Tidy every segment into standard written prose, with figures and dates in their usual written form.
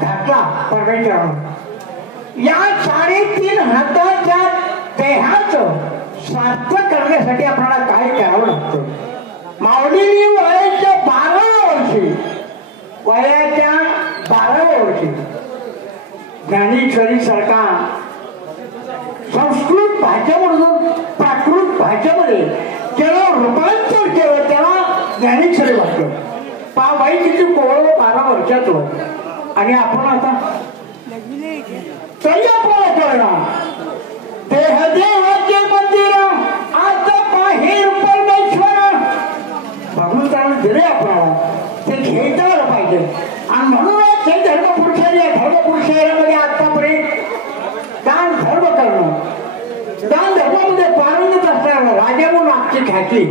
घातला परमेश्वरानं. या 3.5 हाताच्या देहाचं सार्थक करण्यासाठी आपल्याला काय करावं लागतं. माऊलींनी वयाच्या 12व्या वर्षी ज्ञानेश्वरी सारखा संस्कृत भाषेमधून प्राकृत भाषेमध्ये जेव्हा रूपांतर केलं त्याला ज्ञानेश्वरी वाटलं. बाई किती कोवळ 12 वर्षाचं होत आणि आपण आता तरी आपल्याला कळणार. देहदेवाचे मंदिर आता बाहेर परमेश्वर भगवंताने दिले आपल्याला ते घेता आलं पाहिजे. आणि म्हणूनच हे धर्मपुरुषामध्ये आतापर्यंत दान धर्म करणं, दान धर्मामध्ये पारंगत असणारा राजा म्हणून आजची ख्याती.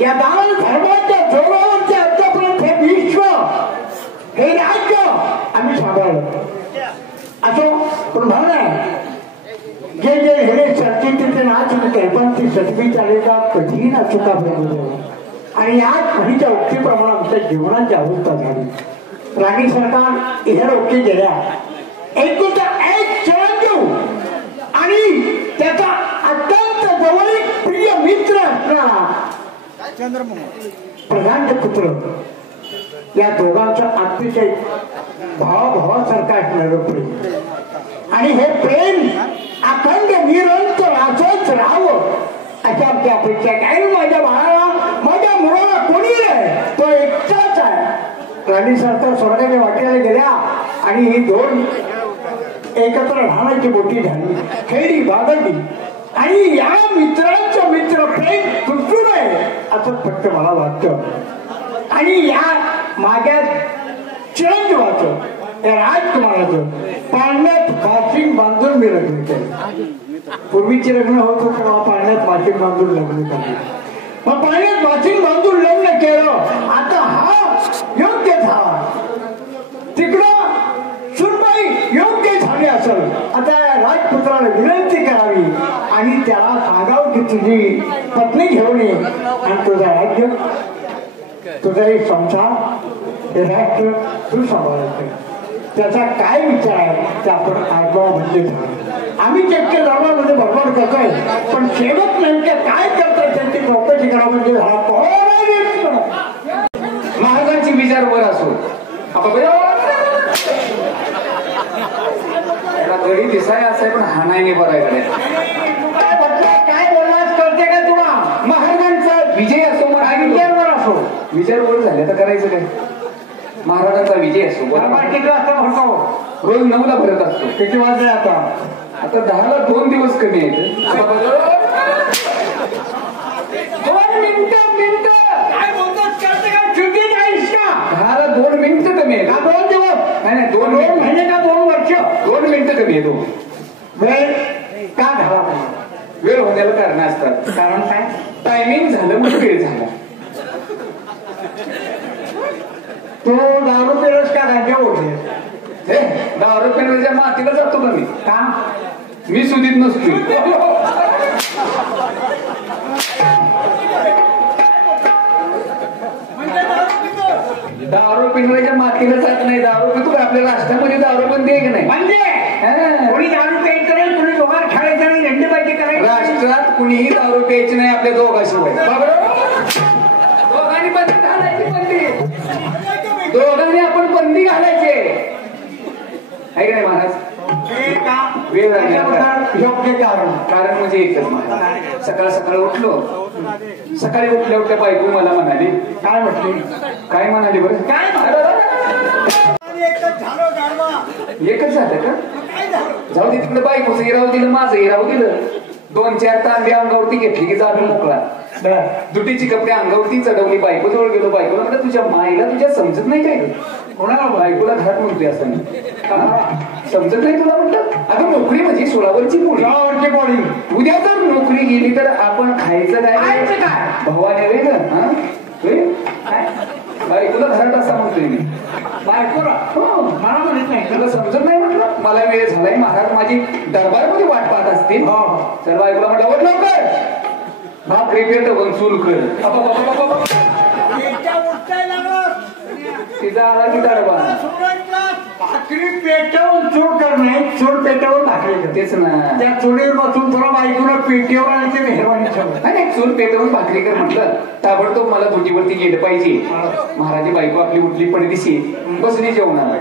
या दान धर्माच्या जोरावरचे आतापर्यंत हे विश्व हे राज्य आम्ही सांभाळलं असो. पण भावना जे जे हेरे चर्चे तिथे नाच होते पण ती सतबी चालेचा कधीही ना चुका बरोबर. आणि याच म्हणीच्या उक्तीप्रमाणे आमच्या जीवनाची अवस्था झाली. राणी सरकार इतर ओके गेल्या एकुलता एक चिरंजीव आणि त्याचा अत्यंत जवळीक प्रिय मित्र असणारा प्रधानचे पुत्र या दोघांचा अतिशय भावासारखा असणार प्रेम. आणि हे प्रेम अखंड निरंतर असंच राहावं अशी आमची अपेक्षा आहे. काय माझ्या बाळाला माझ्या मुलाला कोणी आहे तो एकटाच आहे. राणी सरकार स्वर्गाच्या वाटेला गेल्या आणि ही दोन एकत्र राहण्याची मोठी झाली, खेळली बागडली. आणि या मित्रांचं मित्र प्रेम तुटू नये असं फक्त मला वाटतं. आणि या माझ्या चिरंजीवाचं या राजकुमाराचं पाळण्यात बाशिंग बांधून मी लग्न केलं. पूर्वीचे लग्न होत तेव्हा पाळण्यात बाशिंग बांधून लग्न केलं. मग पाळण्यात बाशिंग बांधून लग्न केलं. आता हा योग्य झाला, तिकडं सुनबाई योग्य झाली असेल. आता राजपुत्राला विनंती करावी आणि त्याला सांगावं की तुझी पत्नी घेऊन ये आणि तुझा राज्य तुझा एक संसार हे राष्ट्र तू सांभाळायचं. त्याचा काय विचार आहे ते आपण ऐकवा म्हणजे झालं. आम्ही चक्के धर्मामध्ये बरोबर करतोय पण शेवट नेमक्या काय करतोय त्यांची चौकशी करा म्हणजे महाराजांची विचार वर असो. घरी दिसाय असाय पण हाणायने बरायकडे काय बोलणार कळते काय तुला. महाराजांचा विजय असो विजयावर असो विजय वर झाले तर करायचं काय. महाराजांचा विजय असो किती वाजता भरतो. रोज 9ला भरत असतो. किती वाजले आता. आता 10ला 2 दिवस कमी आहेत. 2 मिनिटं काय बोलतात कळते का. चुकी नाहीस का. 10ला 2 मिनिटं कमी आहेत. 2 दिवस नाही 2 महिने का 2 वर्ष. 2 मिनिटं कमी येतो. वेळ का झाला. वेळ होण्याला कारण असतात. कारण काय. टायमिंग झालं म्हणजे वेळ झाला. तो दारू पेरस का गांजा ओढले. हे दारू पेरण्याच्या मातीला जातो का मी. का मी सुधीत नसतो. दारू पिण्याच्या मातीला जात नाही. दारू पितो आपल्या राष्ट्रामध्ये दारू बंदी आहे की नाही. म्हणजे कोणी दारू प्यायचं करेल कोणी दोघांना खेळायचं आणि झंडेबाजी करायची. राष्ट्रात कुणीही दारू प्यायची नाही आपल्या दोघांशिवाय. दोघांनी बंदी घालायची. दोघांनी आपण बंदी घालायचे आहे का नाही महाराज. वेळ योग्य कारण म्हणजे एकच महाराज. सकाळ सकाळ उठलो. सकाळी उठल्या उठल्या बायको मला म्हणाली. काय म्हटली. काय म्हणाली बरं. काय एकच झालं का. जाऊ दे तिकडे बायकोचं हिराव दिलं माझं हिराव दिलं. 2-4 तांबे अंगावरती घेतली की जाऊन मोकळा. दुटीची कपडे अंगावरती चढवली. बायको जवळ गेलो. बायकोला म्हटलं तुझ्या माईला तुझ्या समजत नाही काय. कोणाला बायकोला घरात म्हणतोय असं समजत नाही तुला. म्हटलं अगं नोकरी म्हणजे 16वरची पोळी. उद्या जर नोकरी गेली तर आपण खायचं काय. भावाने वेगळं बायकोला घरात असा म्हणतोय मी. बायकोला मला म्हणत नाही तुला समजत नाही. म्हटलं मला वेळ झालाय. महाराज माझी दरबारमध्ये वाट पाहत असतील. तर बायकोला म्हटलं ओढ लवकर भाकरी पेट चूल कर. तिचा आला की दरबार भाकरी पेटवून चूड करणे, चूड पेटवून भाकरी कर. तेच ना. त्या चुलीवर बसून तुला बायकोला पेटीवर आणायची मेहरबानी ठेवलं. नाही चूल पेटवून भाकरी कर म्हटलं ताबडतोब मला दुटीवरती गेलं पाहिजे. महाराजी बायको आपली उठली पडदिशी बसली जेवणाला.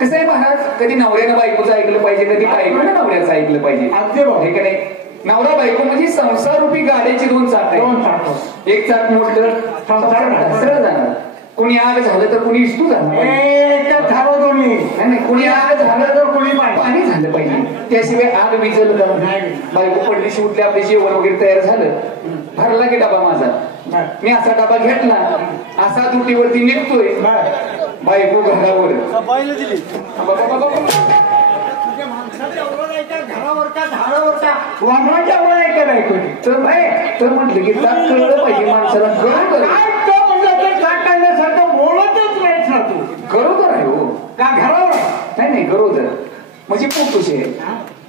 कसं आहे महाराज, कधी नवऱ्यानं बायकोचं ऐकलं पाहिजे, कधी बायकोनं नवऱ्याचं ऐकलं पाहिजे. अगदी बरोबर. हे का नाही. नवरा बायको म्हणजे संसार रूपी गाड्याची दोन चाक आहे. दोन चाक. एक चाक मोडलं संसार सरळ जाणार, कुणी आग झालं तर कुणी इस्तू जाणार. एकच झालं दोन्ही. नाही कुणी आग झालं तर कुणी पाणी. पाणी झालं पाहिजे. त्याशिवाय आग विजल का. बायको पडलीशी उठली, आपले जेवण वगैरे तयार झालं, भरला की डबा माझा. मी असा डबा घेतला, असा दुटीवरती निघतोय, बायको घरावर. घरावर का झाडावर का वामनाच्या वर आहे का बायको. तर म्हटलं की कळलं पाहिजे माणसाला. काय तो म्हणलं ते का काढण्यासारखं बोलतच नाहीच ना तू. गरोदर आहे हो का घरावर. नाही गरोदर म्हणजे पोटूस आहे,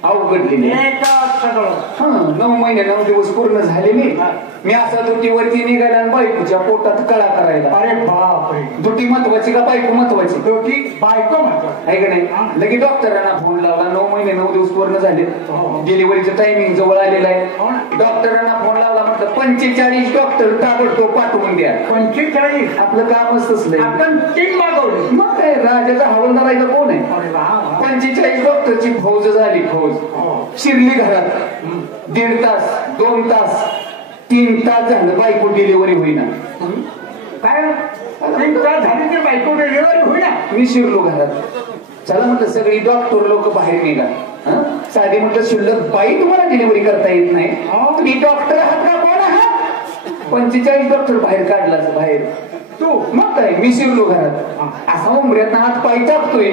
अवघडलेली. हा 9 महिने 9 दिवस पूर्ण झालेले. मी असा दुटीवरती निघाला आणि बायकोच्या पोटात कळा करायला. अरे बापरे. दुटी महत्वाची का बायको महत्वाची. दुटी बायको महत्वाची आहे का नाही. लगेच डॉक्टरांना फोन लावला. 9 महिने 9 दिवस पूर्ण झाले, डिलिव्हरीचं टायमिंग जवळ आलेलं आहे. डॉक्टरांना फोन लावला, म्हटलं 45 डॉक्टर ताबडतोब पाठवून द्या. 45. आपलं कामच तसलंय. आपण 3 मागवले. मग काय राजाचा हवालदार आहे का कोण आहे. 45 डॉक्टरची फौज झाली. फौज शिरली घरात. 1.5 तास 2 तास 3 तास झालं बायको डिलिव्हरी होईना. काय 3 तास झाली तर बायको डिलिव्हरी होईना. मी शिरलो घरात. चला म्हटलं सगळी डॉक्टर लोक बाहेर निघा. साधी म्हटलं शुल्लक बाई तुम्हाला डिलिव्हरी करता येत नाही, तुम्ही डॉक्टर आहात का कोण आहात. 45 डॉक्टर बाहेर काढला. बाहेर तू मग काय. मी शिरलो घरात. असा उमऱ्यात हात पाय टाकतोय,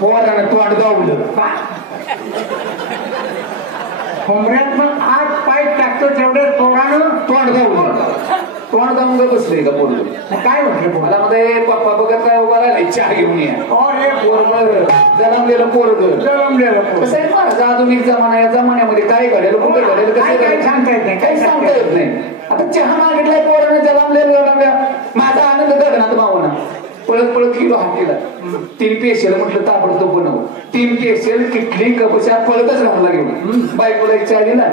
पोरानं तोंड गावलं. उमऱ्यात मग आत पाय टाकतो तेवढे पोरानं तोंड गावलं. तोंड गावून बसले का पोरग. काय म्हटलं मला मध्ये पप्पा बघत काय उभा राहिला, चहा घेऊन या. अरे पोरग जन्मलेलं पोरग. जन्मलेलं कसं आहे महाराज, आधुनिक जमाना, या जमान्यामध्ये काय घडेल कुठे घडेल काय सांगता येत नाही. काही सांगता येत नाही. आता चहा मागितलाय पोरानं, जन्मलेलं माझा आनंद गगनात मावना. पळत पळत गेलो हातीला. 3 पेशल म्हटलं ताबडतोब बनव. 3 पेशल किटली कपशा पळतच घालला घेऊन. बायकोला एक चहा दिला,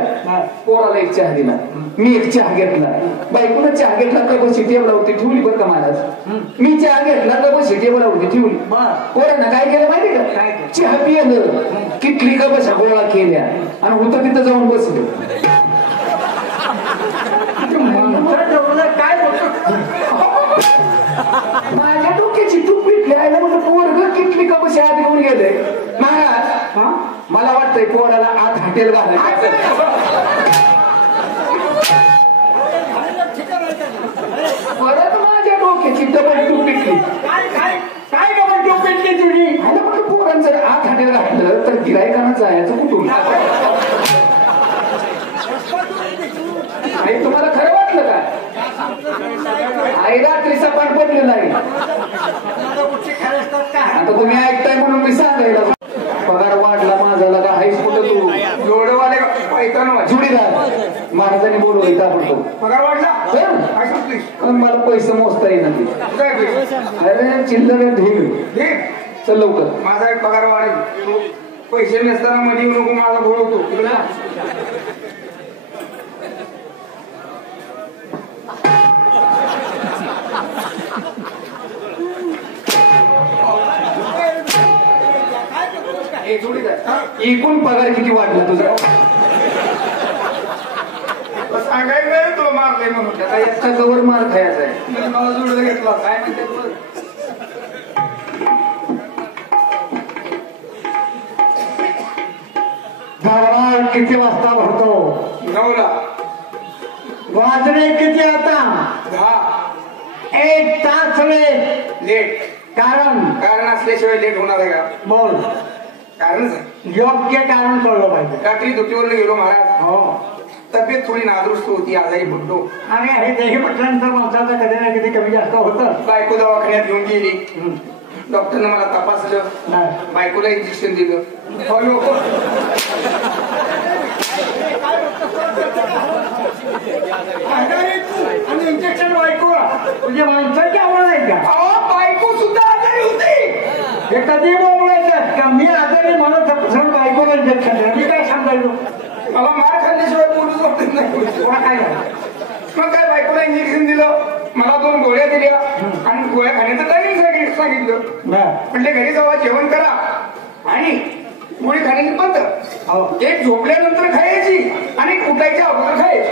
पोराला एक चहा दिला, मी एक चहा घेतला. बायकोला चहा घेतला, कपशी टेबलावरती ठेवली. बरं का महाराज, मी चहा घेतला, कपशी टेबलावरती ठेवली. पोरानं काय केलं माहिती का, चहा पिलं, किटली कपशा गोळा केल्या आणि होतं तिथं जाऊन बसलं. काय बोलतो. माझ्या डोक्याची टूप पिटली आहे म्हणजे पोरग किटली कपशी आत घेऊन गेले. महाराज मला वाटतंय पोराला आत हॉटेल घालायचं. परत माझ्या डोक्याची डबल टूप पिटली. काय डबल टूप पिटली तुझी. म्हणजे पोरांचं जर आत हॉटेल घातलं तर गिरायकांना जायचं कुठून. तुम्हाला खरं वाटलं का. आई रात्री सपाट पडलेला आहे. आता तुम्ही ऐकताय म्हणून मी सांगायला. पगार वाढला माझा लगा हायस कुठं तू जोडवाले जुडीदार महाराजांनी बोलवलं ताबडतोब. पगार वाढला. मला पैसे मोजता येणार. अरे चिल्लर ढील चल लवकर. माझा एक पगार वाढेल. पैसे नसताना मध्ये नको माझा बोलवतो. एकूण पगार किती वाढला तुझा. सांगायचं तुला मारलंय म्हणून. याचा कवर मार खायचा आहे. मला जुडलं घेतला. काय म्हणते दरबार किती वाजता भरतो. 9ला. वाजले किती आता. 10. 1 तास लेट. कारण असल्याशिवाय लेट होणार आहे का. बोल. कारणच योग्य कारण कळलं पाहिजे. रात्री दुटीवर गेलो महाराज. हो. तब्येत थोडी नादुरुस्त होती, आजारी पडलो. अरे हे देही पटल्यानंतर माणसाचं कधी ना कधी कमी जास्त होतं. बायको दवाखान्यात घेऊन गेली. डॉक्टरने मला तपासलं, बायकोला इंजेक्शन दिलं. आणि इंजेक्शन बायकोला म्हणजे माणसाची आवड आहे का. बायको सुद्धा आजारी होती. हे कधी बोंबलं का मी आजारी मला तर बायकोला इंजेक्शन द्या, मी काय सांगायलो? मला मार खाल्ल्याशिवाय बोलूच वाटत नाही. तुला काय झालं? मग काय बायकोला इंजेक्शन दिलं, मला 2 गोळ्या दिल्या आणि गोळ्या खाण्याचं टायमिंग सांगितलं. म्हणजे घरी जावा, जेवण करा आणि गोळी खाण्याची पद्धत एक झोपल्यानंतर खायची आणि उठायच्या अगोदर खायची.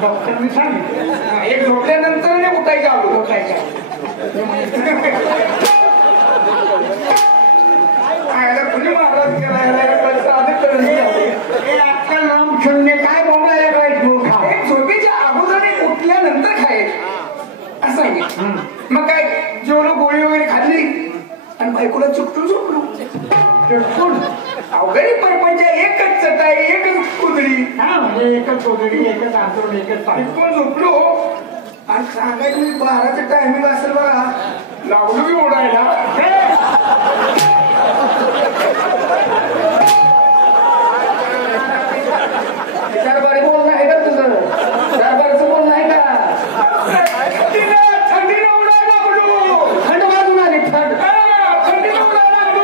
डॉक्टरनी सांगितलं एक झोपल्यानंतर आणि उठायच्या अगोदर खायच्या. कुणी महाराज आजकाल नाम शून्य काय बोलायला काय एक झोपेच्या अगोदर आणि उठल्यानंतर खायची असं सांगितलं. मग काय जेवढं गोळी वगैरे खाल्ली आणि बायकोला चुकटून झोपलो. अवघडी परपंच, एकच चटाई, एकच कुदळी, म्हणजे एकच कोगडी, एकच आंतरून, एकच पण झोपलो आणि सांगायचं मी 12चं टायमिंग असेल बघा, लागलो मी ओढायला. दरबारी बोलणं आहे का तुझं? दरबारचं बोलणं आहे का? थंडीला उडायला लागलो. थंड वाजून आली, थंड. थंडीला उडायला लागलो.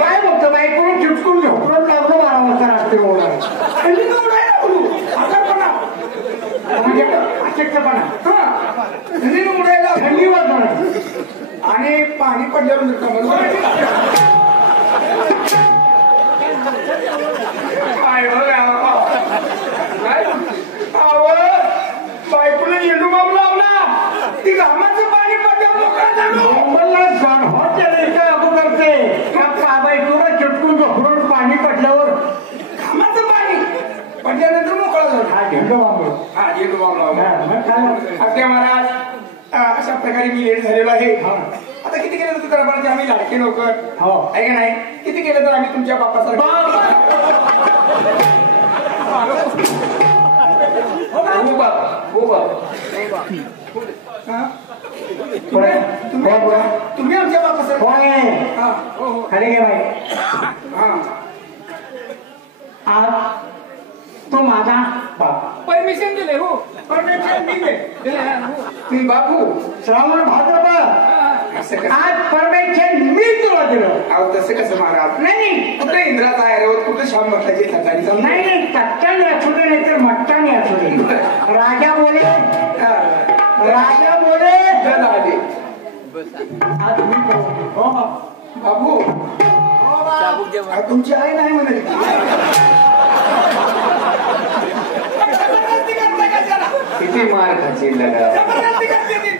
काय बोलतो बायकोने चिटकून झोपडून लागलो 12 वाजता रात्री ओढाय. थंडीला उडायला लागलो. आजारपणा म्हणजे अशक्तपणा, थंडीला उडायला थंडी वाजणार आणि पाणी पडल्यावर बायकोला येडू बाब लावला. ती घामाचं पाणी बायकोला चिटकून झोपडून पाणी पडल्यावर घामाचं पाणी पडल्यानंतर मोकळा झाला. हा झेंडू वापरू. हा येडू बाब लावला. मग काय आपल्या महाराज अशा प्रकारे मी लेट झालेलो आहे. आता किती केलं तर दरबारचे आम्ही लाडके नोकर आहे का नाही? किती केलं तर आम्ही तुमच्या बापासारखं तुम्ही आमच्या बापासारखं. खाली घे बाई. आज तो माझा बाप. परमिशन दिले. हो परमिशन दिले. तुम्ही बापू श्रावण भाद्रपद असं कसं? आज परमेश्वर मी तुला दिलं. अहो तसं कसं महाराज? नाही कुठं इंद्राचा ऐरावत, कुठं श्याम भट्टाची थकाली जाऊन नाही नाही, कट्टाने असू दे नाही तर मट्टाने असू दे. राजा बोले, राजा बोले आले. आज मी बोलतो. हो बाबू तुमची आई नाही म्हणाली. किती मार खाशील लगा.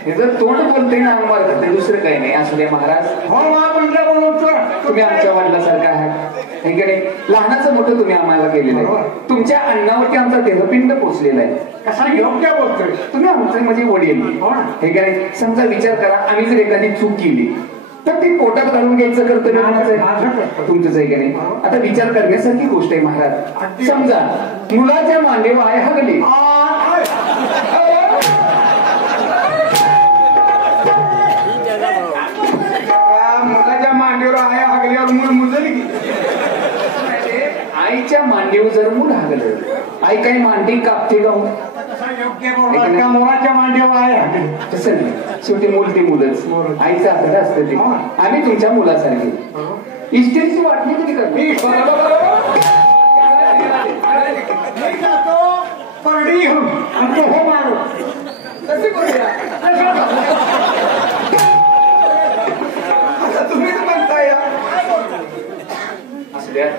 हे जर तोंड बोलते ना मार खाते, दुसरं काही नाही. असू दे महाराज. हो म्हणजे बोलतो तुम्ही आमच्या वडिलासारखं आहात हे की नाही. लहानाचं मोठं तुम्ही आम्हाला केलेलं आहे. तुमच्या अन्नावरती आमचा देहपिंड पोचलेला आहे. कसा योग्य बोलतोय तुम्ही आमचे म्हणजे वडील हे की नाही. समजा विचार करा, आम्ही जर एखादी चूक केली तर ती पोटात घालून घ्यायचं कर्तव्य माझं तुमचंच आहे की नाही. आता विचार करण्यासारखी गोष्ट आहे महाराज. समजा मुलाच्या मांडीवर आहे हगली, मुलाच्या मांडीवर आहे हगल्यावर मूल मुजल की. आईच्या मांडीवर जर मूल हगलं, आई काही मांडी कापते का? योग्य बोलला. मुलाच्या मांडीवर आहे तसं नाही. शेवटी मूल ती मुलंच. आईचं आकडा असतं ते. आम्ही तुमच्या मुलासारखे. इस्टेटची वाटणी किती करतो परडी घेऊन आणि हो मारू तसे करूया. आता तुम्हीच म्हणताय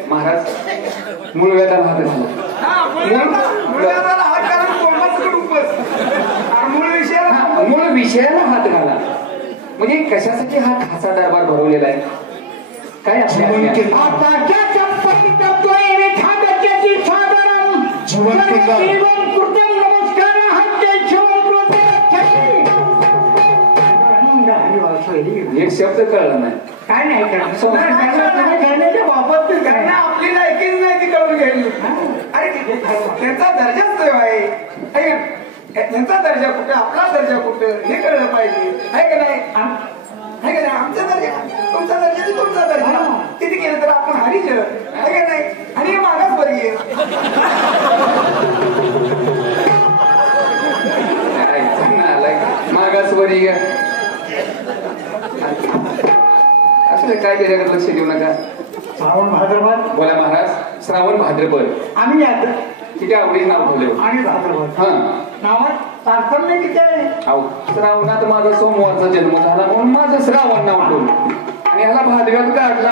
महाराज. मूळ वेदाला हात घाला. हात घालून कोंबासकट उपस आणि मूळ विषयाला हात घाला. म्हणजे कशासाठी हा खासा दरबार भरवलेला आहे? काय एक शब्द कळला नाही. काय नाही बाबत आपली लायकीच नाही ती कळून घ्यायची. अरे त्यांचा दर्जाच तो आहे. त्यांचा दर्जा कुठे, आपला दर्जा कुठे हे कळलं पाहिजे. आहे का नाही? आहे का नाही? आमचा दर्जा तुमचा दर्जा ते तुमचा दर्जा. किती केलं तर आपण हारीच आहे का नाही. आणि हे मागास वर्गीय. मागासवर्गीय काय त्याच्याकडे लक्ष देऊ नका. श्रावण भाद्रपद बोला महाराज. श्रावण भाद्रपद आम्ही यात किती आवडीने नाव ठेवले. आणि भाद्रपद हा नावात तारतम्य किती आहे. अहो श्रावणात माझा सोमवारचा जन्म झाला म्हणून माझं श्रावण नाव ठेवलं आणि ह्याला भाद्रपद काढला.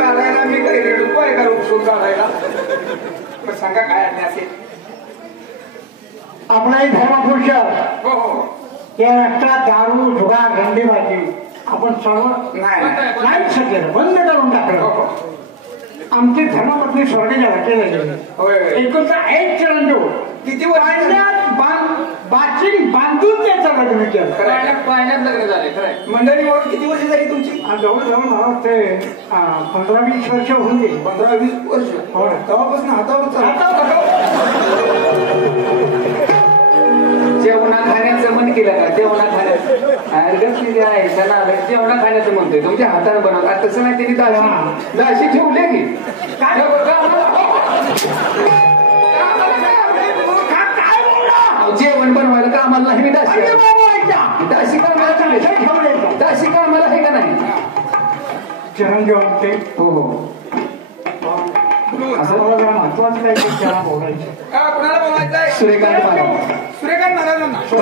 काढायला मी काही रेडू आहे का उपसून काढायला. सांगा काय आणि असेल. आपलाही धर्मपुरुष हो हो या राष्ट्रात दारू जुगार धंदेबाजी आपण सर्व नाही शक्य बंद करून टाकलं. आमची धर्मपत्नी स्वर्गाच्या घाटेला गेली. होय एकुलता एक चिरंजीव किती वर्षात बांधून त्याचं लग्न केलं. पाण्यात लग्न झाले खरंय. मंडळी म्हणून किती वर्ष झाली तुमची. जवळजवळ मला ते 15-20 वर्ष होऊन गेली. 15-20 वर्ष. हो तेव्हापासून हातावर जेवणा खाण्याचं मन केलं का. जेवणा खाण्याचं आहे जेवणा खाण्याचं म्हणतोय तुमच्या हाताने बनवत. तसं नाही त्यांनी दाशी ठेवले की जेवण बनवायला कामाला नाही. मी दाशी दाशी कामाला दाशी कामाला आहे का नाही. चिरंजीव ते हो हो असं मला जरा महत्वाचं काय त्याला बोलायचं. कुणाला बोलायचंय. सूर्यकांत महाराज. सूर्यकांत महाराजांना हो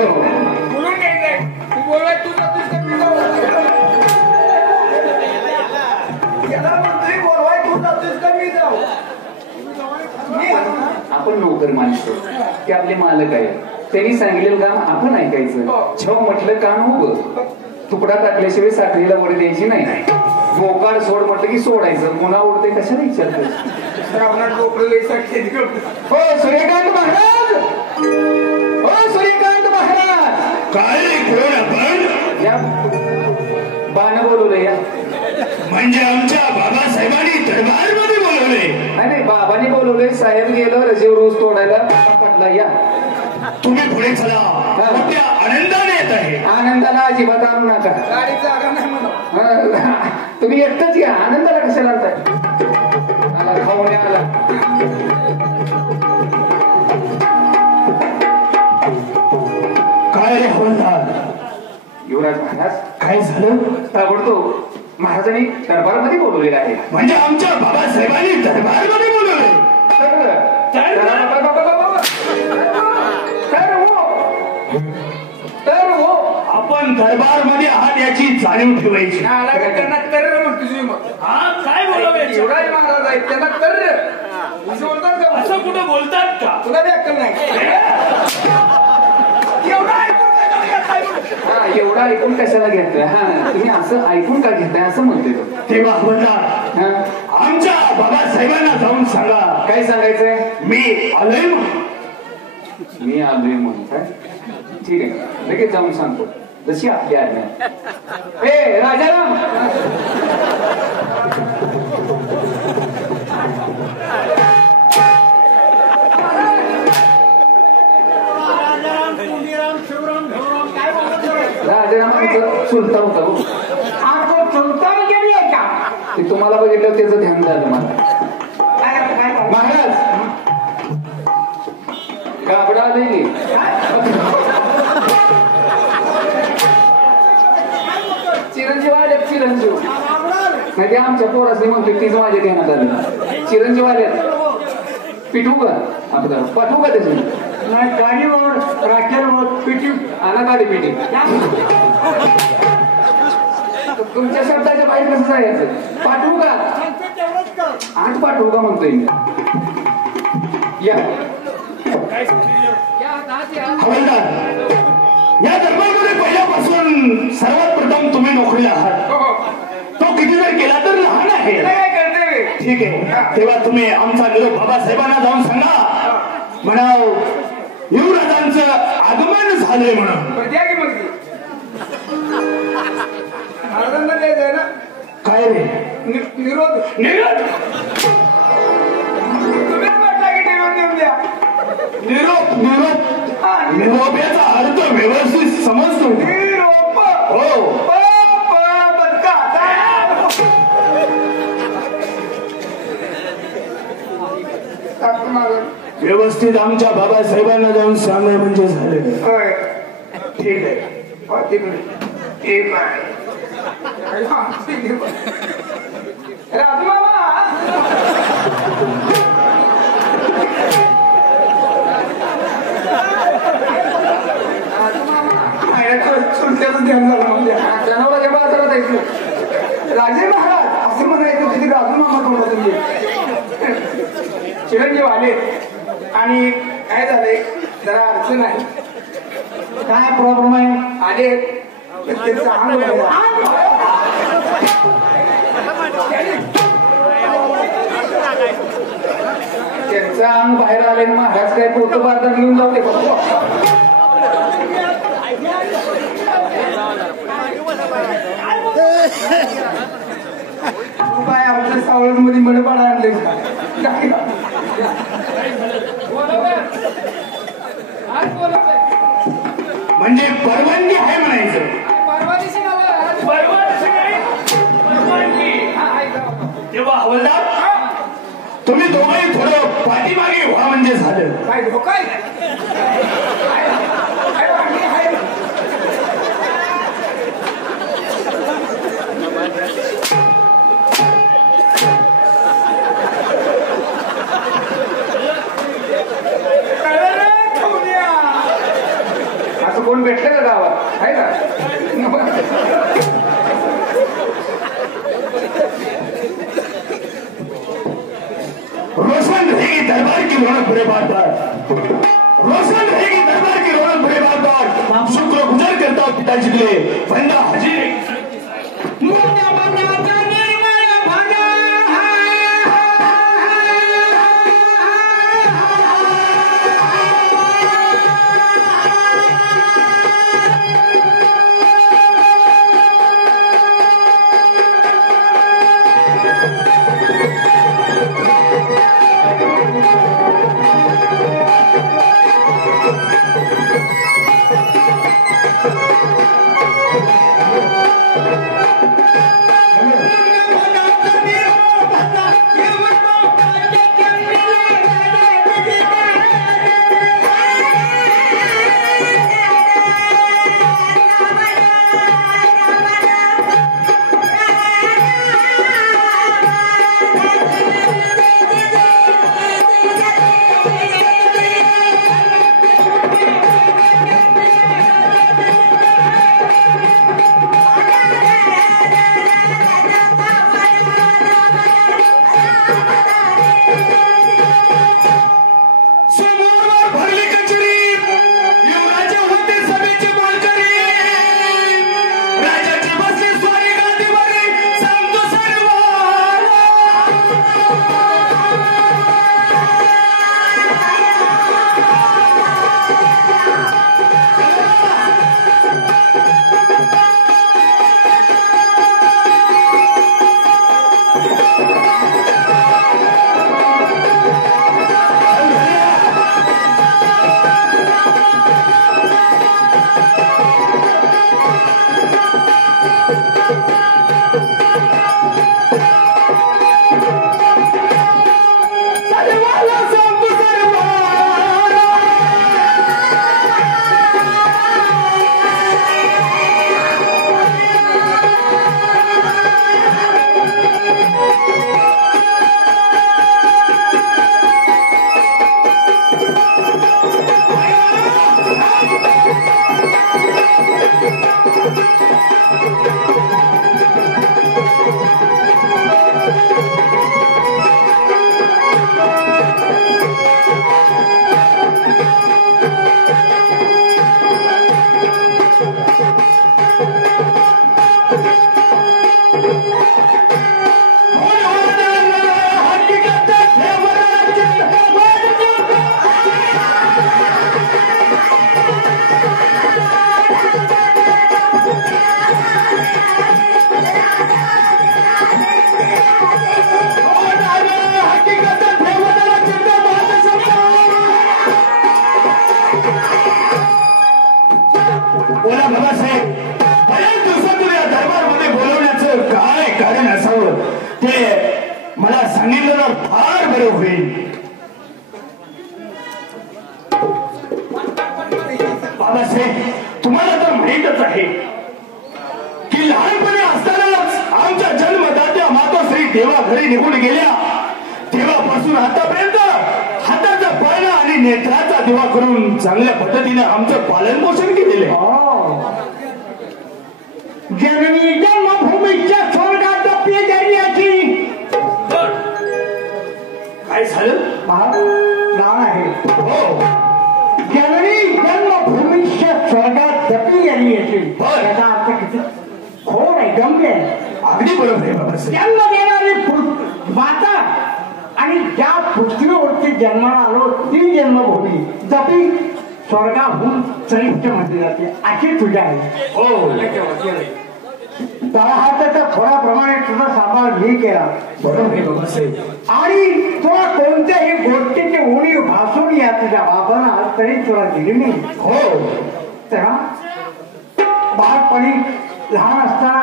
बोलून घ्यायचंय. तू बोलवाय तू जातोस का मी जाऊ. याला म्हणतोय बोलवाय तू जातोस का मी जाऊ. आपण नोकर माणसं ते आपले मालक आहे. त्यांनी सांगितलेलं काम आपण ऐकायचं. छव म्हटलं काम उभं. तुकडा टाकल्याशिवाय साखळीला वर द्यायची नाही. मोकार सोड म्हटलं की सोडायचं. मुला उडते कशाला विचारतो. हो सूर्यकांत महाराज. हो सूर्यकांत महाराज. काय रे कोण आपण. या बाण बोलवलं या. म्हणजे आमच्या बाबासाहेबांनी दरबारमध्ये बोलवले. नाही बाबांनी बोलवलंय. साहेब गेलं रजेवर रोज तोडायला पटला. या तुम्ही पुढे चला. मोठ्या आनंदाने येत आहे. आनंदाला अजिबात आणू नका. गाडीचा आगा नाही म्हणा. तुम्ही एकटंच घ्या. आनंदाला कशाला आणताय. आला खाऊन आला. काय रे हवलदार. युवराज महाराज काय झालं. ताबडतोब महाराजांनी दरबारमध्ये बोलवलेलं आहे. म्हणजे आमच्या बाबासाहेबांनी दरबारमध्ये बोलवले. तर हो आपण दरबारमध्ये आहात याची जाणीव ठेवायची. त्यांना तर म्हणतो तुम्ही मग. हा काय बोलावे. शिवराज महाराज आहेत त्यांना तर असं बोलतात का. असं कुठं बोलतात का. तुला बी अक्कल नाही. हा एवढा ऐकून कशाला घेतोय. हा तुम्ही असं ऐकून का घेताय असं म्हणतोय तो. तेव्हा हवलदार हा आमच्या बाबासाहेबांना जाऊन सांगा. काय सांगायचंय. मी आलोय. मी आलोय म्हणून काय. ठीक आहे लगेच जाऊन सांगतो. जशी आपली आज्ञा. ए राजाराम. राजाराम चुलता होता हो. आपण चुलता गेली आहे का. ते तुम्हाला बघितलं त्याचं ध्यान झालं मला. महाराज कापडा आले की चिरंजीव आले. चिरंजीव नाही ते आमच्या पोरासनी म्हणतो तीच माझ्या ध्यानात आलं. चिरंजीव आले. पिठू का आपलं पाठवू का त्याची. नाही गाडीवर राखेलवर पिटी आणा गाडी पिठी. तुमच्या शब्दाच्या बाहेर कसं जायचं. पाठवू का आठ पाठवू का म्हणतोय मी. या हवलदार या दरबारमध्ये पहिल्यापासून सर्वात प्रथम तुम्ही नोकरीला आहात. तो किती जर केला तर लहान आहे. काय करते. ठीक आहे. तेव्हा तुम्ही आमचा निरोप बाबासाहेबांना जाऊन सांगा. म्हणाव युवराजांचं आगमन झालंय म्हणून. द्या की मग महाराजांना द्यायचं आहे ना. काय रे निरोध. निरोप. तुम्हीच म्हटला की निरोध देऊन द्या. निरोप निरोप निरोप याचा अर्थ व्यवस्थित समजतो. निरोप. हो व्यवस्थित आमच्या बाबासाहेबांना जाऊन सांगा म्हणजे झाले. ठीक आहे तिकडे एक आहे राजू मामा चुलत्याचं ध्यान झालं म्हणजे जनावराच्या बाजारात ऐकलं राजे महाराज असं म्हणायचं तिथे राजू मामा कोणा तुम्ही चिरंजीव आले आणि काय झालंय जरा अडचण आहे काय प्रॉब्लेम आहे आले त्यांचं अंग त्यांचं अंग बाहेर आले महाराज काय पोतं बाजार घेऊन जाऊ दे काय आमच्या सावळमध्ये मडपाड आणले म्हणजे परवानगी आहे म्हणायचं तेव्हा हवलदार तुम्ही दोघंही थोडं पाठीमागे व्हा म्हणजे झालं काय धोका असं कोण भेटलं का गावात आहे का रोशन रहेगी दरबार की रौनक बुरे बार बार रोशन रहेगी दरबार की रौनक बुरे बार बार शुक्र गुजर करता हूं पिताजी के लिए बंदा हाजिर बाबासाहेब तुम्हाला आहे की लहानपणी असतानाच आमच्या जन्मदात्या मातोश्री देवा घरी निघून गेल्या, तेव्हापासून आतापर्यंत हाताचा पाळणा आणि नेत्राचा दिवा करून चांगल्या पद्धतीने आमचं पालन पोषण केलेलं आहे. जननी जन्मभूमीच्या स्वर्गात पेदरियाची काय झालं? नाव आहे हो, जननी जन्मभूमीच्या स्वर्गात जपी गेली असेल. याचा अर्थ किती खोड आहे, गंभीर आहे. अगदी बरोबर आहे बाबासाहेब. जन्म देणारी माता आणि ज्या पृथ्वीवरती जन्माला आलो ती जन्मभूमी जपी स्वर्गाहून श्रेष्ठ म्हटली जाते अशी तुझ्या आहे. हो, तळहाताच्या थोड्याप्रमाणे तुझा सांभाळ मी केला. बरोबर आहे बाबासाहेब. आणि तुला कोणत्याही गोष्टीची उणीव भासून या तुझ्या बाबांना आज तरी तुला दिली नाही. हो, तेव्हा बाळपणी लहान असताना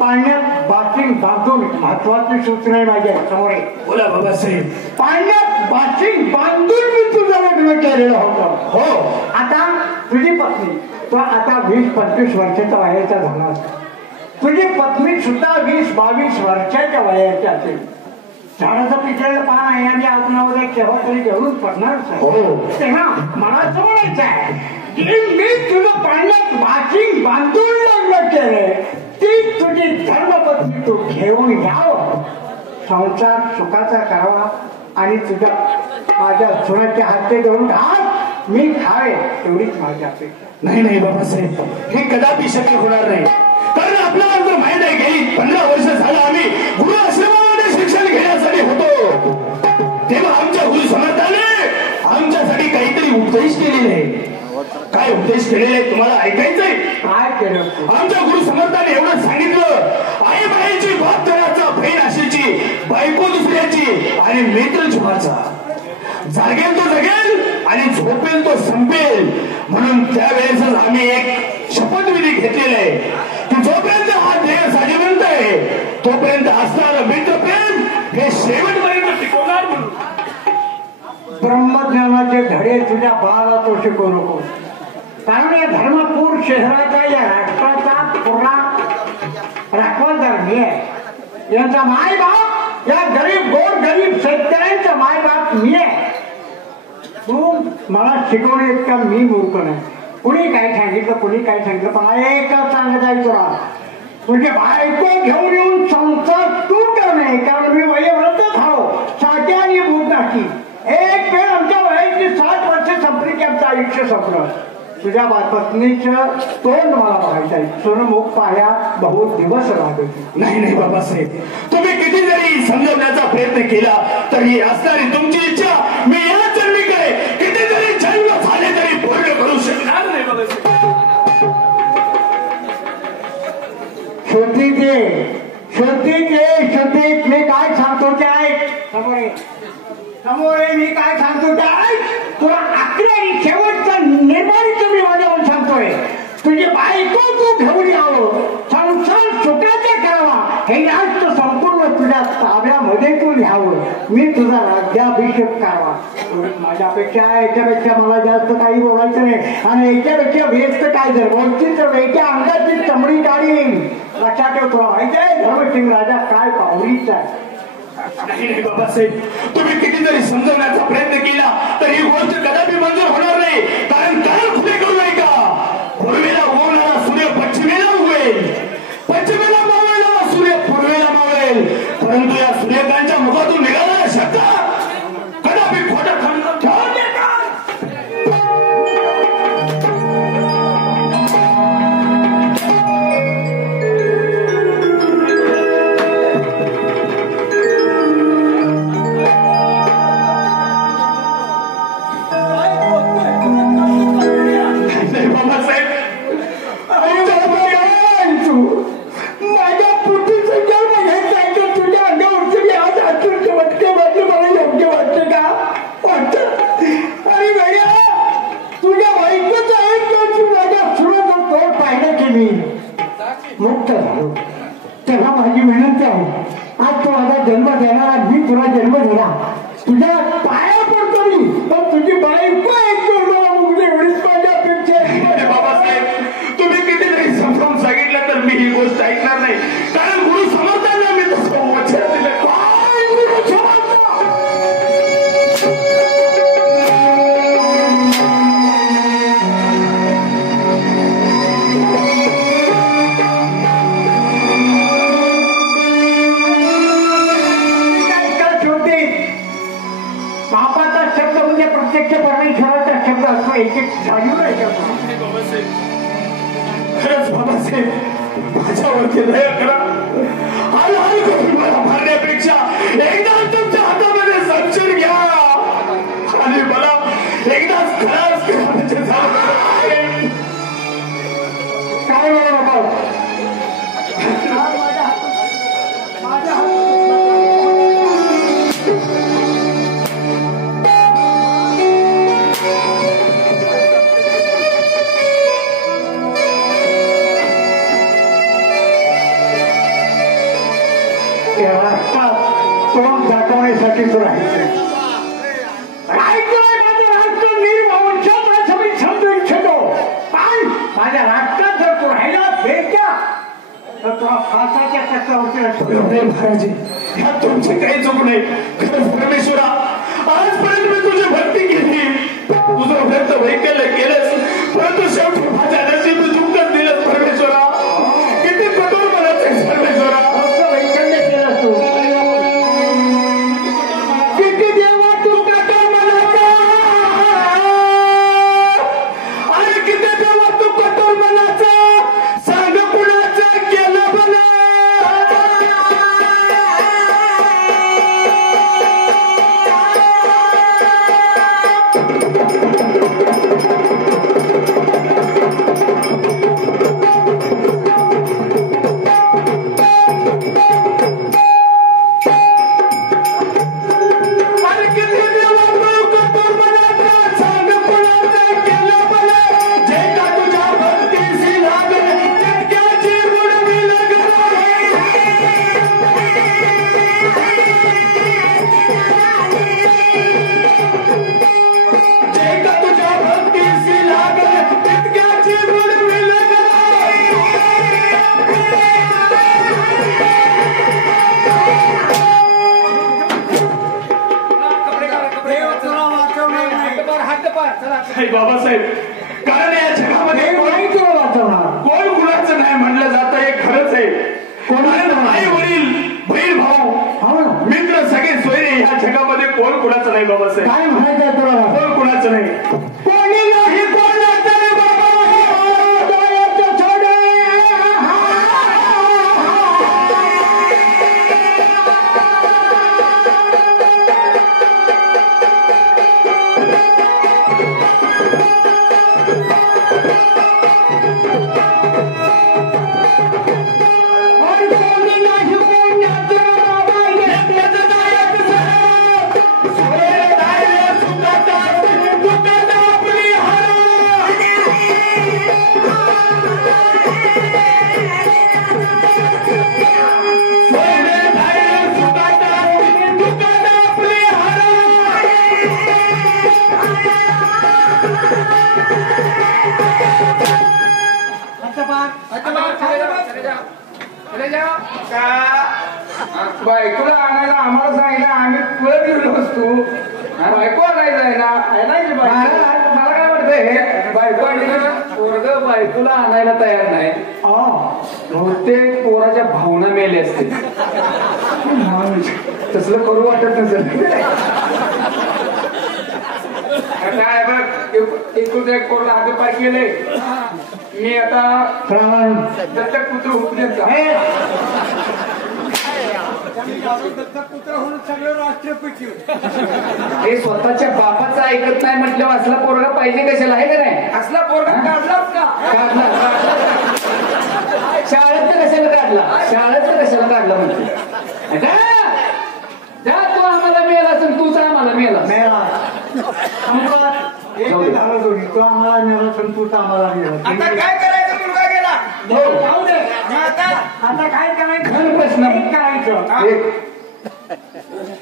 पाण्यात बाचिंग बांधून महत्वाची सूचना माझ्या समोर आहे. बोला बाबासाहेब. पाण्यात बाचिंग बांधून मी तुझं लग्न केलेलं होतं. हो, आता तुझी पत्नी तो आता 20-25 वर्षाचा वयाचा झाला असता. तुझी पत्नी सुद्धा 20-22 वर्षाच्या वयाची असेल. झाडाचं पिकलेलं पान आहे आणि आतमध्ये केव्हा तरी घेऊन पडणारच आहे. हो, तेव्हा मला असं म्हणायचं आहे की मी तुझं पाण्यात बाचिंग बांधून लग्न केले ती तुझी धर्मपत्नी तू घेऊन यावं, संसार सुखाचा करावा आणि तुझ्या माझ्या सुनाच्या हाती धरून घात मी खावे एवढीच माझी अपेक्षा. नाही नाही बाबासाहेब, हे कदापि शक्य होणार नाही. कारण आपल्याला जर माहित आहे गेली 15 वर्ष झालं आम्ही गुरु आश्रमामध्ये शिक्षण घेण्यासाठी होतो, तेव्हा आमच्या गुरु समर्थाने आमच्यासाठी काहीतरी उपदेश केलेले आहे. काय उपदेश केलेले आहे तुम्हाला ऐकायचंय? काय केलं? आमच्या गुरु समर्थाने एवढं सांगितलं, आई बाईची बात करायचा, बहीण अशीची, बायको दुसऱ्याची आणि मित्र जीवाचा. जागेल तो जगेल आणि झोपेल तो संपेल. म्हणून त्यावेळेसच आम्ही एक शपथविधी घेतलेला आहे की जोपर्यंत हा देह साजेवंत आहे तोपर्यंत असणारं मित्रप्रेम हे शेवटपर्यंत टिकवणार. म्हणून ब्रह्मज्ञानाचे धडे तुझ्या बाळाला तो शिकवू नको. कारण या धर्मपूर शहराचा या राष्ट्राचा पूर्ण राखवालदार मी आहे. यांचा मायबाप या गरीब गोर गरीब शेतकऱ्यांचा मायबाप मी आहे. म्हणून मला शिकवणे इतका मी मूर्ख नाही. कुणी काय सांगितलं कुणी काय सांगितलं पण एकच सांगत आहे तुला, तुझी बायको घेऊन येऊन संसार तू करणे. कारण मी वयोवृद्ध झालो, साठ्याने भूक नाकी. एक वेळ आमच्या वयाची 60 वर्ष संपली की आमचं आयुष्य संपलं. तुझ्या पत्नीचं तोंड मला बघायचं आहे. सोनमुख पाया बहुत दिवस लागत. नाही नाही बाबासाहेब, तुम्ही किती जरी समजवण्याचा प्रयत्न केला तरी असणारी तुमची इच्छा मी या जन्मी काय किती जरी जन्म झाले तरी पूर्ण करू शकणार नाही बाबासाहेब. श्रुतीत मी काय सांगतो ते ऐक. समोर मी काय सांगतो ते ऐक. तुला अकरावी शेवटचा निर्माणीचं मी माझ्यावर सांगतोय. तुझी बायको तू घेऊन यावं, संसार सुखाचा करावा, हे राष्ट्र संपूर्ण तुझ्या ताब्यामध्ये तू लिहावं. मी तुझा राज्याभिषेक करावा. माझ्यापेक्षा याच्यापेक्षा मला जास्त काही बोलायचं नाही. आणि याच्यापेक्षा व्यस्त काय जर बोलची तर वेगळ्या अंगाची चमडी काढीन. लक्षात ठेव, तुला माहिती आहे धर्मसिंग राजा काय पाहुणीचा आहे. नाही बाबासाहेब, तुम्ही किती जरी समजवण्याचा प्रयत्न केला तर ही गोष्ट कदापि मंजूर होणार नाही. कारण खुले करू नये का? पूर्वेला उगवणारा सूर्य पश्चिमेला उगवेल, पश्चिमेला मावळणारा सूर्य पूर्वेला मावळेल. परंतु या सूर्यकांच्या मुखातून निघालेला शब्द कदापि खोटा ठरणार का? मुक्त झालो. तेव्हा माझी विनंती आहे, आज तू माझा जन्म देणारा, मी तुला जन्म दिला, तुझ्या पाया पडतो मी, पण तुझी बायको ऐकतो मला मुक्त. एवढीच माझी अपेक्षा आहे. बाबासाहेब, तुम्ही किती गोष्ट ऐकणार नाही, कारण गुरु समर्थांना मी तसं वचन दिलं. काय गुरु समर्थ? बापाचा शब्द म्हणजे प्रत्यक्ष परमेश्वराचा शब्द असतो. एक एक जाणीव आहे खरंच बाबासाहेब, माझ्यावरती दया करा. हळूहळू करून मला मारण्यापेक्षा एकदा तुमच्या हातामध्ये संचर घ्या आणि मला एकदाच खलास करा. म्हणजे काय बोला बाबा, तोंड दाखवण्यासाठी तो राहायचं. माझं राष्ट्र निर्वंशात मी समजू इच्छितो, पण माझ्या राष्ट्रात जर तू राहिला भेटला तर तुला फासाच्या कष्टावरती असतो. महाराजी, ह्यात तुमची काही चूक नाही. खरंच परमेश्वरा, आजपर्यंत मी तुझी भक्ती केली, तुझं व्यक्त वैकल्य केलंस, परंतु शेवटी माझ्या नशीब चुकत दिलंस. परमेश्वरा, किती कठोर मनाचं परमेश्वरा. वैकल्य केलं तू, किती देवा तू कठोर मनाचा, आणि किती देवा तू कठोर मनाचा, सांग कुणाचं केलं बना. बाबासाहेब, कारण या जगामध्ये कोण कुणाचं नाही म्हणलं जातं, हे खरंच आहे. कोणाला आई वडील, बहीण भाऊ, मित्र सगळे सोयरे, ह्या जगामध्ये कोण कुणाचं नाही. बाबासाहेब, काय म्हणायचं तुला? कोण कुणाचं नाही. कोणी नाही कोणाचं नाही बाबा. बायकोला आणायला आम्हाला सांगितलं, आम्ही तुला गेलो असतो. बायको आणायचं ना, मला काय वाटतंय, बायको आणली पोरग बायकोला आणायला तयार नाही. बहुतेक पोराच्या भावना मेले असते. तसलं करू वाटत नसेल. काय बघ, एकूण एक पोरला हात पाय केले. मी आता दत्तक पुत्र होत पुत्र होऊन सगळं राष्ट्रपती. हे स्वतःच्या बापाचं ऐकत नाही म्हटल्यावर असला पोरगा पाहिजे कशाला, आहे का नाही? असला पोरगा काढलाच का? शाळेत तर कशाला काढला, शाळेत तर कशाला काढला म्हणते. जा तू आम्हाला मिळाला असेल, तूच आम्हाला मिळाला. तो आम्हाला मिळाला, तूच आम्हाला मिळाला. आता काय करायचं? मुलगा गेला, जाऊ दे. आता काय करायचं? खरं प्रश्न करायचं.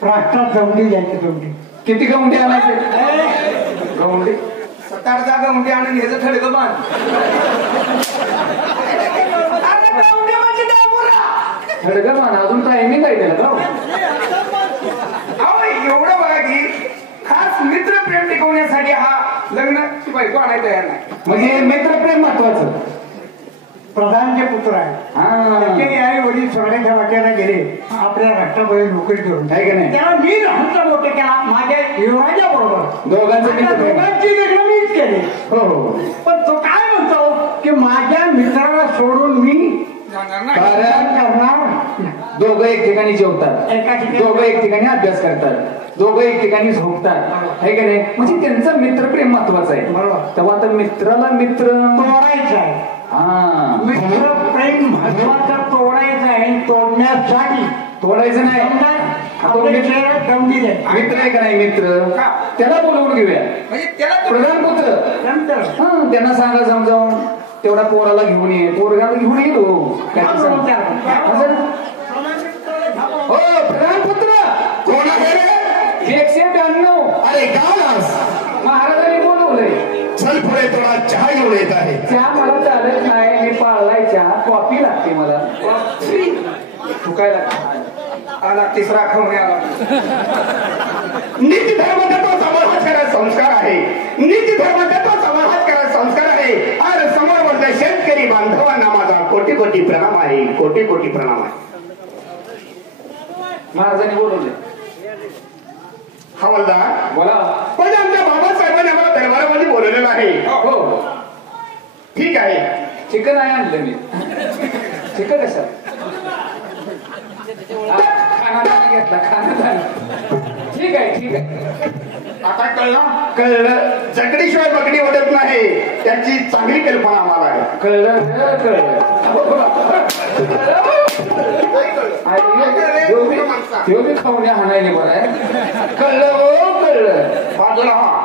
राष्ट्रात गवंडी द्यायची. गवंडी किती गवंडी आणायचे? गवंडी 7-8 जागा गवंडी आणून ह्याचं खडकं बांध. खडगं म्हणा अजून टायमिंग आहे त्याला का अहो एवढं बघा की खास मित्र प्रेम टिकवण्यासाठी हा लग्नाची बायको आणायला तयार नाही. म्हणजे मित्रप्रेम महत्वाचं. प्रधानचे पुत्र आहे हा त्याचे आई वडील स्वर्गाच्या वाट्याला गेले आपल्या राष्ट्रामध्ये नोकरी करून आहे का नाही? त्याला मी लहानचा मोठं केला माझ्या युवराजा बरोबर दोघांचं मित्रप्रेम. दोघांची वेगळं मीच केली. हो हो पण तो काय म्हणतो की माझ्या मित्राला सोडून मी जाणार नाही. कारण करणार दोघं एक ठिकाणी जेवतात, एका ठिकाणी- दोघं एक ठिकाणी अभ्यास करतात, दोघं एक ठिकाणी झोपतात, आहे का नाही? म्हणजे त्यांचं मित्रप्रेम महत्वाचं आहे. बरोबर. तेव्हा आता मित्राला मित्र तोडायचं आहे. हा मित्र प्रेम महत्वाचं तोडायचं आहे. तोडण्यासाठी तोडायचं नाही. आपल्या चेहऱ्यात दम दिले मित्र आहे का नाही मित्र त्याला बोलवून घेऊया. म्हणजे त्याला तो- प्रधानपुत्र नंतर हा त्यांना सांगा समजावून तेवढा पोराला घेऊन ये, पोरगाला घेऊन ये तो काय ते सांग. असं ना? हो प्रधानपुत्र कोण आहे रे? 192 अरे गावास महाराजांनी बोलवलंय. चल पुढे थोडा चहा घेऊन येत आहे. चहा मला चालत नाही, मी पाळलाय चहा, कॉफी लागते मला. तू काय लागते? आला तिसरा खवणे आला. नीती धर्म तो समाज करा संस्कार आहे. नीती धर्म तो समाज करा संस्कार आहे. आणि समोर वर्ग शेतकरी बांधवांना माझा कोटी कोटी प्रणाम आहे. कोटी कोटी प्रणाम आहे. महाराजांनी बोलवलंय. हवालदार बोला. पण आमच्या बाबासाहेबांनी आम्हाला दरबारामध्ये बोलवलेलं आहे. हो ठीक आहे. चिकन आहे आणलं मी. चिकन कसं खाना घेतला खाना. ठीक आहे ठीक आहे. आता कळलं कळलं. जगडीशिवाय बगडी ओढत नाही त्याची चांगली कल्पना आम्हाला आहे. कळलं कळलं. तो बी खाऊन हाणायले बरं आहे. कळलं हो कळलं. बाजूला हा.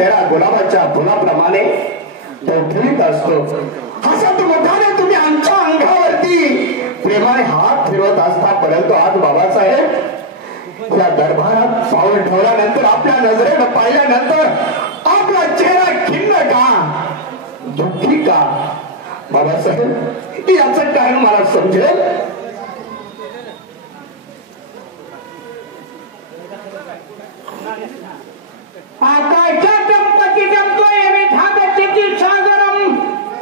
चेहरा गुलाबाच्या फुलाप्रमाणे टवटवीत असतो. हसत मोठ्याने तुम्ही आमच्या अंगावरती प्रेमाने हात फिरवत असता, परंतु आज बाबासाहेब या दरबारात पाऊल ठेवल्यानंतर, आपल्या नजरेनं पाहिल्यानंतर आपला चेहरा खिन्न का, दुःखी का? बाबासाहेब, याचं कारण मला समजेल. आकाशा गणपती जमतोय मी धागत्यती सागरम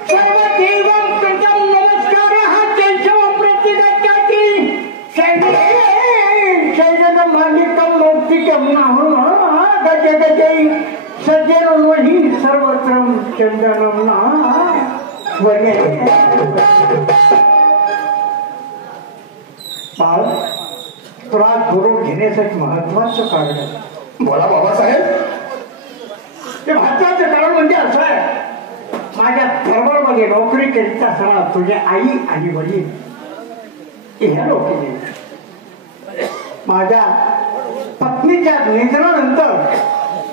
सर्व देवम कृतम नमस्कार हा केशव प्रतिगत्याती शैलन मालिकम मौक्तिकम नाहम गज गजै सज्जन वही सर्वत्र चंदनम ना वने. बाळ, तुला गुरु घेण्यासाठी महत्वाचं कारण आहे. बोला बाबासाहेब. ते महत्वाचं कारण म्हणजे असं आहे, माझ्या दरबारमध्ये नोकरी करीत असताना तुझे आई आणि वडील ह्या नोकरी, माझ्या पत्नीच्या निधनानंतर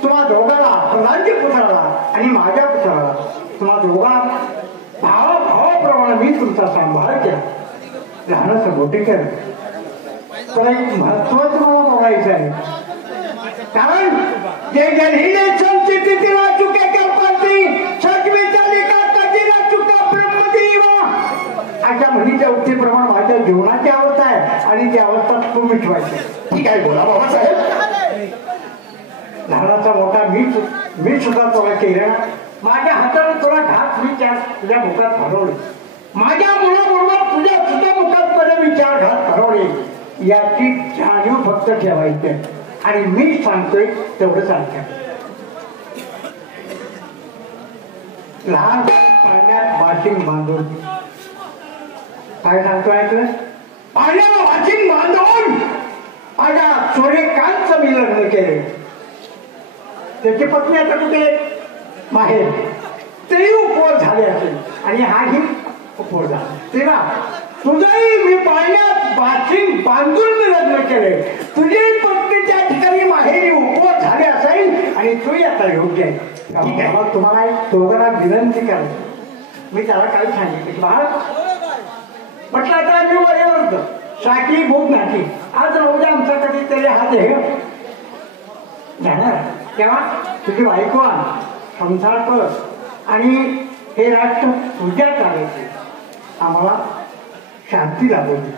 तुम्हा दोघाला, प्रधानजी पुत्राला आणि माझ्या पुत्राला, तुम्हा दोघा भावाप्रमाणे मी तुमचा सांभाळ केला, लहानाचं मोठे केलं. तर एक महत्वाचं मला बोलायचं आहे, कारण जे जन्हिने संचिती तिला चुके करपाती सजविचारी काकाजीला चुका ब्रह्मदेव अशा म्हणीच्या उत्तेप्रमाणे माझ्या जीवनाची अवस्था आहे आणि ती अवस्था तू मिटवायची. ठीक आहे, बोला बाबासाहेब. लहानाचा मोठा मी सुद्धा तुला केला, माझ्या हाताने तुला घात मी तुझ्या मुखात हरवले, माझ्या मुलाबरोबर तुझ्या सुद्धा मुखात पहिले मी 4 घात हरवले. याची जाणीव फक्त ठेवायची आणि मी सांगतोय तेवढं सांगते. लहान पाण्यात वाशिंग बांधून, काय सांगतोय ऐकलं, पाण्याला वाशिंग बांधून माझ्या सूर्यकांतचं मी लग्न केले. त्याची पत्नी आता कुठे, माहेर, तेही उपवास झाले असेल आणि हाही उपवास झाला. तेव्हा तुझंही मी पाण्यात वाशिंग बांधून मी लग्न केले, तुझी पत्नी त्या ठिकाणी माहेरी उपवास झाले असेल आणि तूही आता योग्य आहे. मग तुम्हाला एक दोघांना विनंती करायची. मी त्याला काय सांगितलं, बाळ म्हटलं आता मी वयोवृद्ध, साठी भूक नाही, आज राहू दे आमचा कधीतरी हा देह जाणार, तेव्हा तुझी बायको आण, संसार कर आणि हे राष्ट्र तुझ्या चालायचे, आम्हाला शांती लाभवली.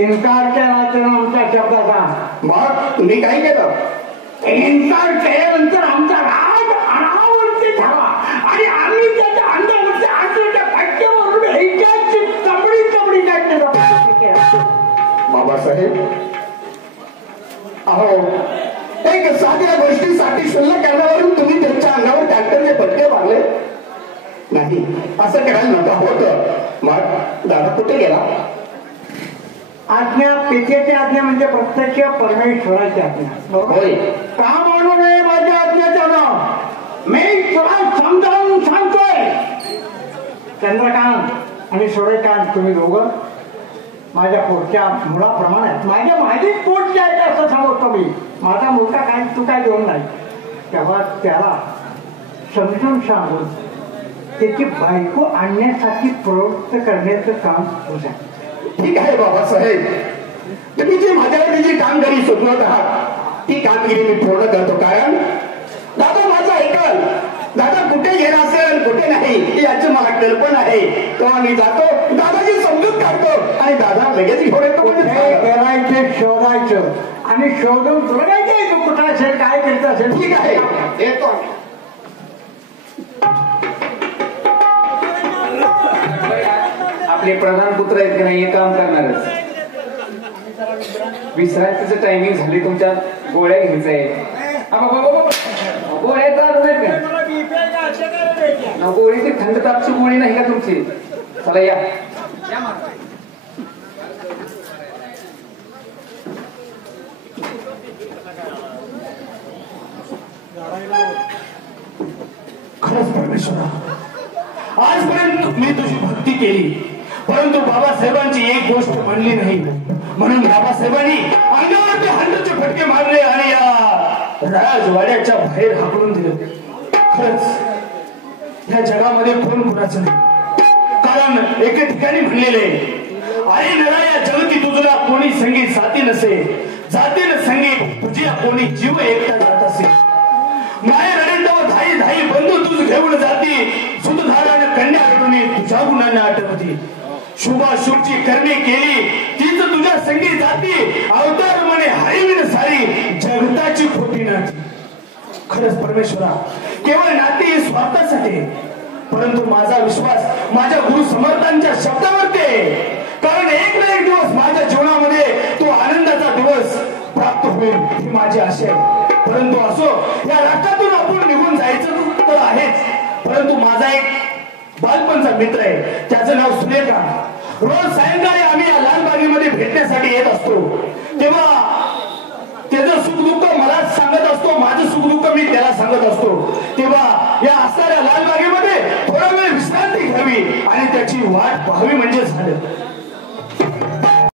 इन्कार केला तर आमच्या शब्दाचा. मग तुम्ही काय केलं? इन्कार केल्यानंतर आमचा राग अनावरती झाला आणि आम्ही त्याच्या अंगावरती आजच्या फाटक्यावरून ह्याच्याची चमडी काढण्याचा. बाबासाहेब, अहो, एक साध्या गोष्टीसाठी शुल्लक करण्यावरून तुम्ही त्यांच्या अंगावर ट्रॅक्टरचे फटके मारले नाही, असं करायला नका होतं. मग दादा कुठे गेला? आज्ञा, पेचेची आज्ञा म्हणजे प्रत्यक्ष परमेश्वराची आज्ञा. होय, का म्हणू नये माझ्या आज्ञेचं नाव, मी तुला समजावून सांगतोय. चंद्रकांत आणि सूर्यकांत तुम्ही दोघं माझ्या पोटच्या मुलाप्रमाणे, माझीच पोटची आहे असं सांगतो मी. माझा मुलगा काय तू काय देऊन नाही. तेव्हा त्याला समजून सांगून त्याची बायको आणण्यासाठी प्रवृत्त करण्याचं काम तुझं. ठीक आहे बाबासाहेब, तुम्ही जी माझ्याकडे जी कामगिरी सोडवत आहात ती कामगिरी मी पूर्ण करतो. कारण दादा माझा ऐकल, दादा कुठे गेला असेल कुठे नाही याची मला कल्पना आहे. तेव्हा मी जातो, दादाची समजूत काढतो आणि दादा लगेच घेऊन येतो. करायचे शोधायचं आणि शोधून तुला काय काय तू कुठं असेल काय करत असेल. ठीक आहे, येतो. आपले प्रधान पुत्र आहेत की नाही हे काम करणारच. विश्रांतीचं टायमिंग झाली, तुमच्या गोळ्या घ्यायचंय. गोळ्या चालू आहेत का? गोळीची थंड तापची गोळी नाही का तुमची? चला या. खरंच परमेश्वरा, आजपर्यंत मी तुझी भक्ती केली, परंतु बाबासाहेबांची एक गोष्ट म्हणली नाही, म्हणून बाबासाहेबांनी अंगावरती हंड्याचे फटके मारले आणि या राजवाड्याच्या बाहेर हाकलून दिले. खरंच ह्या जगामध्ये कोण कुणाचं नाही, कारण एके ठिकाणी म्हणलेले आई नरा या जगती तुझला कोणी संगी साथी नसे, जातीन संगी तुझ्या कोणी जीव एकटा जात असे. माय रडेंदव धाई धाई बंधू तुझ घेऊन जाती, सुतधारान कन्या रडुनी तुझ्या गुणांना आठवती. शुभाशुभची करणे केली तीच तुझ्या संगी जाती, अवतार म्हणे हरिविन सारी जगताची खोटी नाती. खरंच परमेश्वरा, केवळ नाती ही स्वार्थासाठी, परंतु माझा विश्वास माझ्या गुरु समर्थांच्या शब्दावरती आहे. कारण एक ना एक दिवस माझ्या जीवनामध्ये तो आनंदाचा दिवस प्राप्त होईल ही माझी आशा आहे. परंतु असो, या राष्ट्रातून आपण निघून जायचं तर आहेच, परंतु माझा एक बालपणचा मित्र आहे, त्याचं नाव सूर्यकांत. रोज सायंकाळी आम्ही या लालबागेमध्ये भेटण्यासाठी येत असतो. तेव्हा त्याचं सुखदुःख मला सांगत असतो, माझं सुखदुःख मी त्याला सांगत असतो. तेव्हा या असणाऱ्या लालबागेमध्ये थोडा वेळ विश्रांती घ्यावी आणि त्याची वाट पाहावी म्हणजे झालं.